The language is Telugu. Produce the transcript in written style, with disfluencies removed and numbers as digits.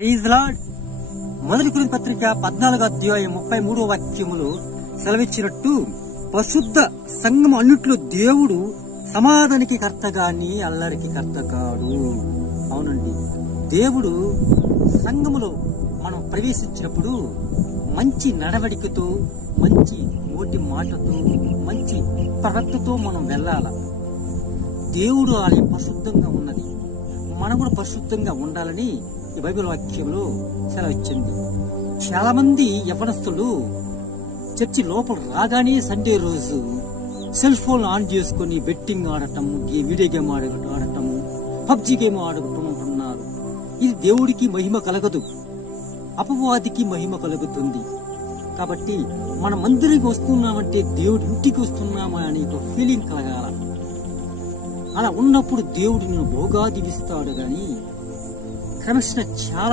Praise lord. మొదటి కొరింథీ పత్రిక 14వ అధ్యాయం 33వ వాక్యములు సెలవిచ్చినట్టు పరిశుద్ధ సంఘము అన్నిట్లో దేవుడు సమాధానికి కర్త గాని అల్లరికి కర్త కాడు. అవునండి, దేవుడు సంఘములో మనం ప్రవేశించినప్పుడు మంచి నడవడికతో, మంచి నోటి మాటతో, మంచి ప్రవర్తనతో మనం వెళ్ళాల. దేవుడు ఆలయం పరిశుద్ధంగా ఉన్నది, మనం కూడా పరిశుద్ధంగా ఉండాలని ఈ బైబిల్ వాక్యంలో సెలవిచ్చింది. చాలా మంది యవనస్తులు చర్చి లోపల రాగానే సండే రోజు సెల్ ఫోన్ ఆన్ చేసుకుని బెట్టింగ్ ఆడటము, వీడియో గేమ్ ఆడటము, పబ్జి గేమ్ ఆడుకుంటున్నారు. ఇది దేవుడికి మహిమ కలగదు, అపవాదికి మహిమ కలుగుతుంది. కాబట్టి మన మందిరికి వస్తున్నామంటే దేవుడి ఇంటికి వస్తున్నామా అని ఒక ఫీలింగ్ కలగాల. అలా ఉన్నప్పుడు దేవుడు నిన్ను బహుగా దీవిస్తాడు. గాని క్రమశిక్షణ చాలా